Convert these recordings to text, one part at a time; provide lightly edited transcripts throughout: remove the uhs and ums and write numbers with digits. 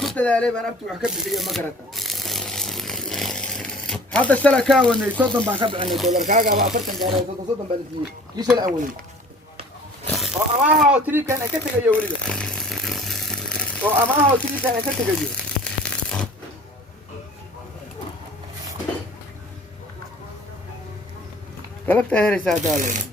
كنت ذا ليه بنبت وحكبت في مقرته هذا السنة كان يصدم بعقد عن الدولار كاجا وأفرتن جاري صدم بالتي كيس الأول وأمامه تري كان كتجا يولده وأمامه تري كان كتجا يولده كلبت هري سادالي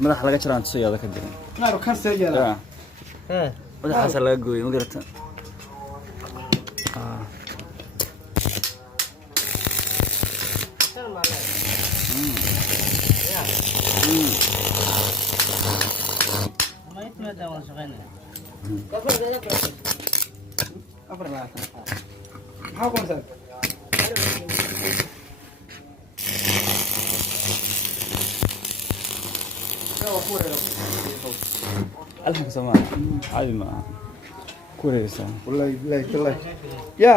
مدح laga jiraan tusayada ka diran نارو كان سيجلا madaxaas laga gooyay ma garata ما يتمدى ولا شغلنا أفر لا حاكم سد alxan sama caadi ma ku wareegsan والله والله يا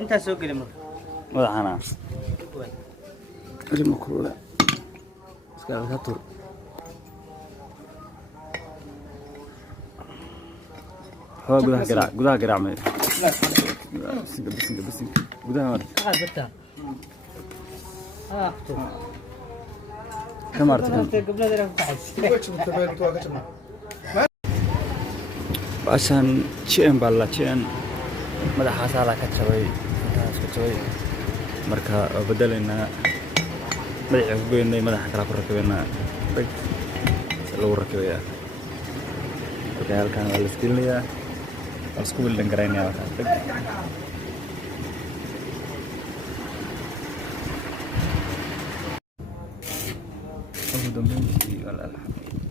انت سوق لي madaxana rimo kulula iska ka tur هو gudaha garaac may bisinka gudaha mar بتا اختو kamarta قبل ذا تحس عشان جن بالله جن madaxaas ala ka jabay intaas ka jabay marka bedelina madaxa ku goynay madaxa kala ku rakibina dag lagu rakibaya halkan waa la iskilaya isku wildan gareynaya waxa dag ugu dambeyntii wala alxamd